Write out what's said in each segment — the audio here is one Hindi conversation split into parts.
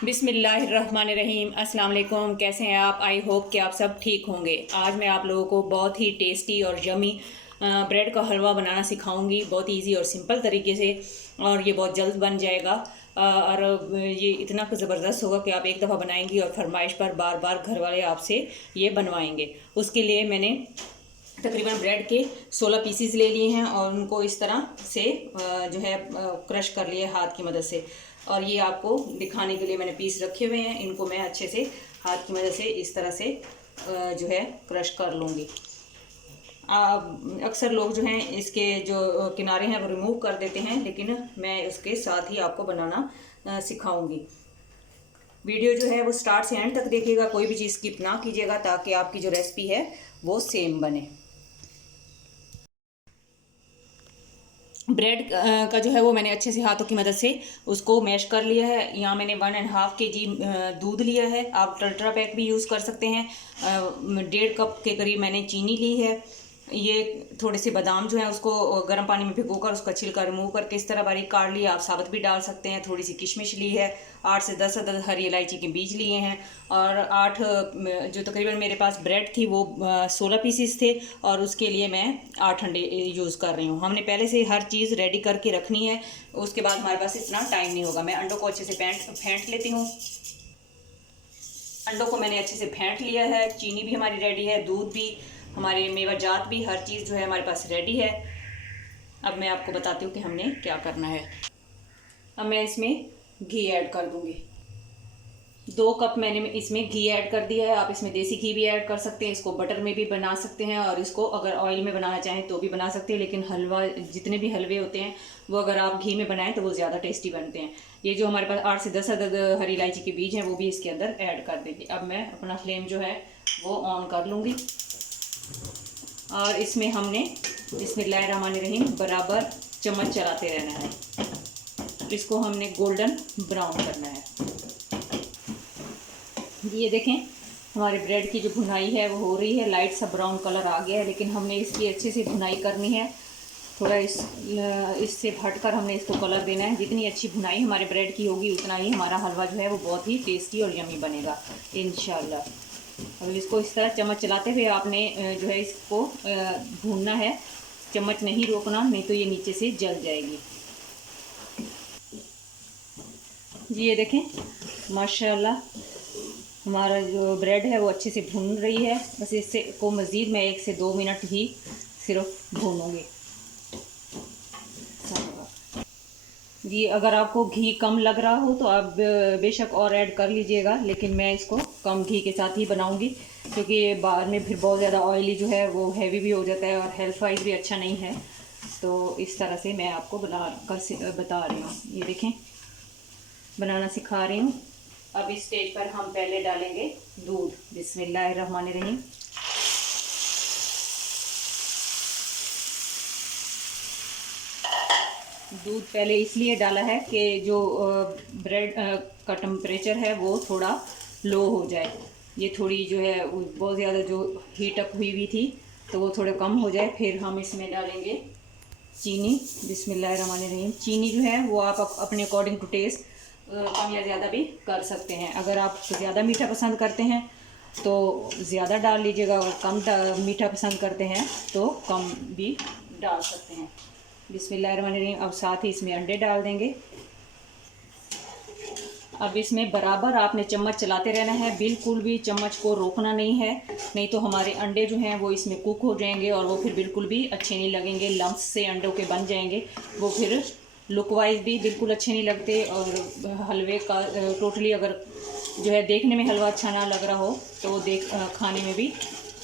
बिस्मिल्लाहिर्रहमानिर्रहीम। अस्सलाम वालेकुम। कैसे हैं आप? आई होप कि आप सब ठीक होंगे। आज मैं आप लोगों को बहुत ही टेस्टी और यमी ब्रेड का हलवा बनाना सिखाऊंगी, बहुत इजी और सिंपल तरीके से, और ये बहुत जल्द बन जाएगा। और ये इतना ज़बरदस्त होगा कि आप एक दफ़ा बनाएंगी और फरमाइश पर बार बार घर वाले आपसे ये बनवाएंगे। उसके लिए मैंने तकरीबन ब्रेड के 16 पीसीज ले लिए हैं और उनको इस तरह से जो है क्रश कर लिए हाथ की मदद से। और ये आपको दिखाने के लिए मैंने पीस रखे हुए हैं, इनको मैं अच्छे से हाथ की मदद से इस तरह से जो है क्रश कर लूँगी। अक्सर लोग जो हैं इसके जो किनारे हैं वो रिमूव कर देते हैं, लेकिन मैं उसके साथ ही आपको बनाना सिखाऊंगी। वीडियो जो है वो स्टार्ट से एंड तक देखिएगा, कोई भी चीज़ स्किप ना कीजिएगा ताकि आपकी जो रेसिपी है वो सेम बने। ब्रेड का जो है वो मैंने अच्छे से हाथों की मदद से उसको मैश कर लिया है। यहाँ मैंने 1.5 kg दूध लिया है। आप टेट्रा पैक भी यूज़ कर सकते हैं। 1.5 कप के करीब मैंने चीनी ली है। ये थोड़े से बादाम जो है उसको गर्म पानी में भिगोकर उसका छिलका रिमूव करके इस तरह बारीक काट लिया। आप साबुत भी डाल सकते हैं। थोड़ी सी किशमिश ली है। 8 से 10 अदद हरी इलायची के बीज लिए हैं। और 8 जो तकरीबन मेरे पास ब्रेड थी वो 16 पीसीस थे, और उसके लिए मैं 8 अंडे यूज़ कर रही हूँ। हमने पहले से हर चीज़ रेडी करके रखनी है, उसके बाद हमारे पास इतना टाइम नहीं होगा। मैं अंडों को अच्छे से फेंट लेती हूँ। अंडों को मैंने अच्छे से फेंट लिया है। चीनी भी हमारी रेडी है, दूध भी, हमारे मेवाजात भी, हर चीज़ जो है हमारे पास रेडी है। अब मैं आपको बताती हूँ कि हमने क्या करना है। अब मैं इसमें घी ऐड कर दूँगी। 2 कप मैंने इसमें घी ऐड कर दिया है। आप इसमें देसी घी भी ऐड कर सकते हैं, इसको बटर में भी बना सकते हैं, और इसको अगर ऑयल में बनाना चाहें तो भी बना सकते हैं। लेकिन हलवा, जितने भी हलवे होते हैं वो अगर आप घी में बनाएं तो वो ज़्यादा टेस्टी बनते हैं। ये जो हमारे पास 8 से 10 अदद हरी इलायची के बीज हैं वो भी इसके अंदर ऐड कर देंगे। अब मैं अपना फ्लेम जो है वो ऑन कर लूँगी, और इसमें हमने बिस्मिल्लाहिर्रहमानिर्रहीम बराबर चम्मच चलाते रहना है। इसको हमने गोल्डन ब्राउन करना है। ये देखें, हमारे ब्रेड की जो भुनाई है वो हो रही है। लाइट सा ब्राउन कलर आ गया है, लेकिन हमने इसकी अच्छे से भुनाई करनी है। थोड़ा इससे हटकर हमने इसको कलर देना है। जितनी अच्छी भुनाई हमारे ब्रेड की होगी उतना ही हमारा हलवा जो है वो बहुत ही टेस्टी और यमी बनेगा इंशाल्लाह। अब इसको इस तरह चम्मच चलाते हुए आपने जो है इसको भूनना है। चम्मच नहीं रोकना, नहीं तो ये नीचे से जल जाएगी। जी ये देखें, माशाल्लाह हमारा जो ब्रेड है वो अच्छे से भून रही है। बस इससे को मज़ीद मैं 1 से 2 मिनट ही सिर्फ भूनूंगी। जी अगर आपको घी कम लग रहा हो तो आप बेशक और ऐड कर लीजिएगा, लेकिन मैं इसको कम घी के साथ ही बनाऊंगी, क्योंकि ये बाद में फिर बहुत ज़्यादा ऑयली जो है वो हैवी भी हो जाता है और हेल्थ वाइज भी अच्छा नहीं है। तो इस तरह से मैं आपको बता रही हूँ। ये देखें, बनाना सिखा रही हूँ। अब इस स्टेज पर हम पहले डालेंगे दूध। बिस्मिल्लाहिर्रहमानिर्रहीम। दूध पहले इसलिए डाला है कि जो ब्रेड का टेम्परेचर है वो थोड़ा लो हो जाए। ये थोड़ी जो है बहुत ज़्यादा जो हीट अप हुई थी तो वो थोड़ा कम हो जाए। फिर हम इसमें डालेंगे चीनी। बिस्मिल्लाहिर्रहमानिर्रहीम। चीनी जो है वो आप अपने अकॉर्डिंग टू टेस्ट कम या ज़्यादा भी कर सकते हैं। अगर आप ज़्यादा मीठा पसंद करते हैं तो ज़्यादा डाल लीजिएगा, और कम मीठा पसंद करते हैं तो कम भी डाल सकते हैं। बिस्मिल्लाहिर्रहमानिर्रहीम। अब साथ ही इसमें अंडे डाल देंगे। अब इसमें बराबर आपने चम्मच चलाते रहना है, बिल्कुल भी चम्मच को रोकना नहीं है, नहीं तो हमारे अंडे जो हैं वो इसमें कुक हो जाएंगे और वो फिर बिल्कुल भी अच्छे नहीं लगेंगे। लम्स से अंडों के बन जाएंगे, वो फिर लुक वाइज भी बिल्कुल अच्छे नहीं लगते। और हलवे का टोटली अगर जो है देखने में हलवा अच्छा ना लग रहा हो तो खाने में भी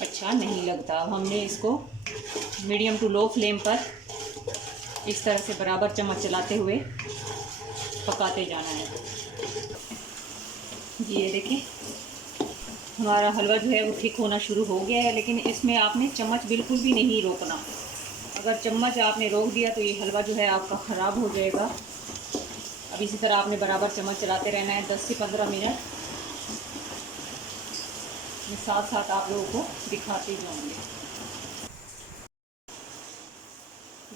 अच्छा नहीं लगता। हमने इसको मीडियम टू लो फ्लेम पर इस तरह से बराबर चम्मच चलाते हुए पकाते जाना है। ये देखिए, हमारा हलवा जो है वो ठीक होना शुरू हो गया है, लेकिन इसमें आपने चम्मच बिल्कुल भी नहीं रोकना। अगर चम्मच आपने रोक दिया तो ये हलवा जो है आपका ख़राब हो जाएगा। अब इसी तरह आपने बराबर चम्मच चलाते रहना है 10 से 15 मिनट। मैं साथ साथ आप लोगों को दिखाते जाऊँगी।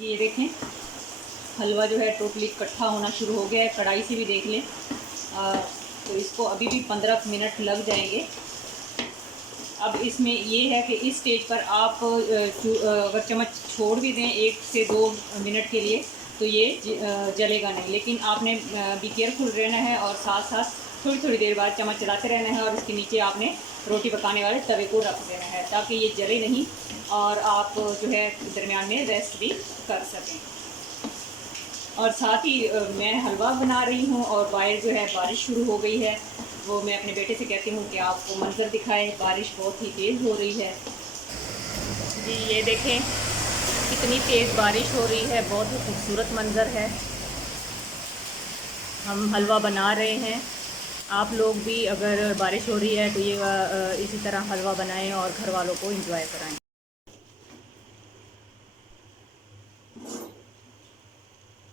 ये देखें, हलवा जो है टोटली इकट्ठा होना शुरू हो गया है। कढ़ाई से भी देख लें। तो इसको अभी भी 15 मिनट लग जाएंगे। अब इसमें ये है कि इस स्टेज पर आप अगर चम्मच छोड़ भी दें 1 से 2 मिनट के लिए तो ये जलेगा नहीं, लेकिन आपने बी केयरफुल रहना है और साथ साथ थोड़ी थोड़ी देर बाद चम्मच चलाते रहना है और इसके नीचे आपने रोटी पकाने वाले तवे को रख देना है ताकि ये जले नहीं और आप जो है दरमियान में रेस्ट भी कर सकें। और साथ ही मैं हलवा बना रही हूँ और बाहर जो है बारिश शुरू हो गई है। वो मैं अपने बेटे से कहती हूँ कि आपको मंज़र दिखाएं, बारिश बहुत ही तेज़ हो रही है। जी ये देखें कितनी तेज़ बारिश हो रही है, बहुत ही खूबसूरत मंज़र है। हम हलवा बना रहे हैं, आप लोग भी अगर बारिश हो रही है तो ये इसी तरह हलवा बनाएं और घर वालों को एंजॉय कराएं।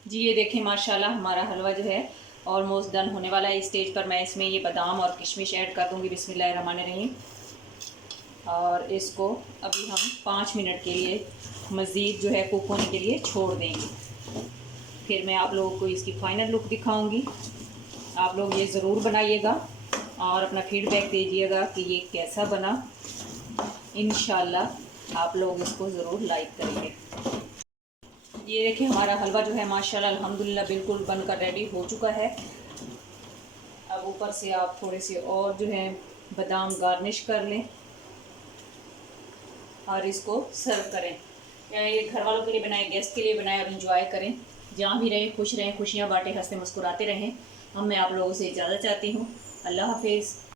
जी ये देखें माशाल्लाह हमारा हलवा जो है ऑलमोस्ट डन होने वाला है। इस स्टेज पर मैं इसमें ये बादाम और किशमिश ऐड कर दूंगी बिस्मिल्लाहिर्रहमानिर्रहीम। और इसको अभी हम 5 मिनट के लिए मज़ीद जो है कुक होने के लिए छोड़ देंगे। फिर मैं आप लोगों को इसकी फ़ाइनल लुक दिखाऊंगी। आप लोग ये ज़रूर बनाइएगा और अपना फीडबैक दीजिएगा कि ये कैसा बना। इंशाल्लाह आप लोग इसको ज़रूर लाइक करेंगे। ये देखिए हमारा हलवा जो है माशाल्लाह अल्हम्दुलिल्लाह बिल्कुल बनकर रेडी हो चुका है। अब ऊपर से आप थोड़े से और जो है बादाम गार्निश कर लें और इसको सर्व करें। या ये घर वालों के लिए बनाए, गेस्ट के लिए बनाए और इंजॉय करें। जहाँ भी रहें खुश रहें, खुशियाँ बांटें, हंसते मुस्कुराते रहें। हम मैं आप लोगों से इजाज़त चाहती हूँ। अल्लाह हाफिज़।